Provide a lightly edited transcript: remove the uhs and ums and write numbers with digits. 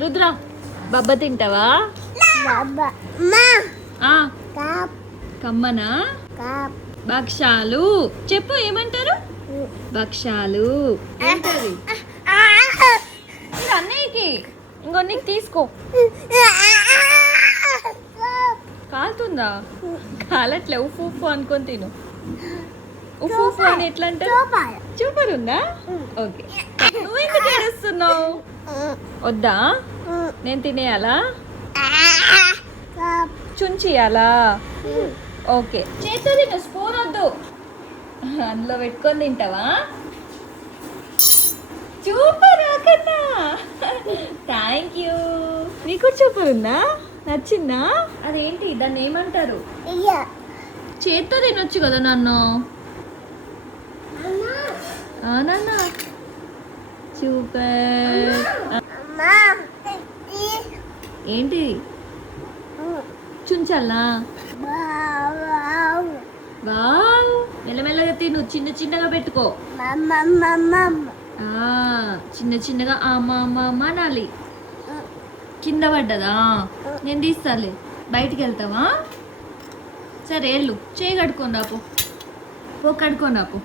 రుద్ర బబ్బ తింటావా? కమ్మనా? భక్షాలు చెప్పు, ఏమంటారు? భక్షాలు ఏంటది? అన్నయ్యకి ఇంకో నీకు తీసుకో. కాలుతుందా? కాలట్లే, ఉఫ్ ఉఫ్ అనుకొని తిను. ఉఫ్ ఉఫ్ అని ఎట్లా అంటారు? చూపర్ ఉందా? ఓకే. నువ్వు ఎందుకు ఏడుస్తున్నావు? వద్దా? నేను తినేయాలా? చుంచియాలా? ఓకే. చేతితో తిను, స్పూన్ వద్దు. అందులో పెట్టుకొని తింటావా? చూపర్ కన్నా. Thank you. నీకు చూపర్ ఉందా? నచ్చిందా? అదేంటి, దాన్ని ఏమంటారు? చేత్తో తినొచ్చు కదా నన్ను. నాన్న సూపర్. ఏంటి చుంచల్లా? వావ్, మెల్లమెల్లగా తిను, చిన్న చిన్నగా పెట్టుకో. చిన్న చిన్నగా అమ్మ అమ్మ అమ్మ అనాలి. కింద పడ్డదా? నేను తీస్తాలే. బయటికి వెళ్తావా? సరే వెళ్ళు, చేయి కడుక్కొని రాపో. కడుక్కొని రాపో.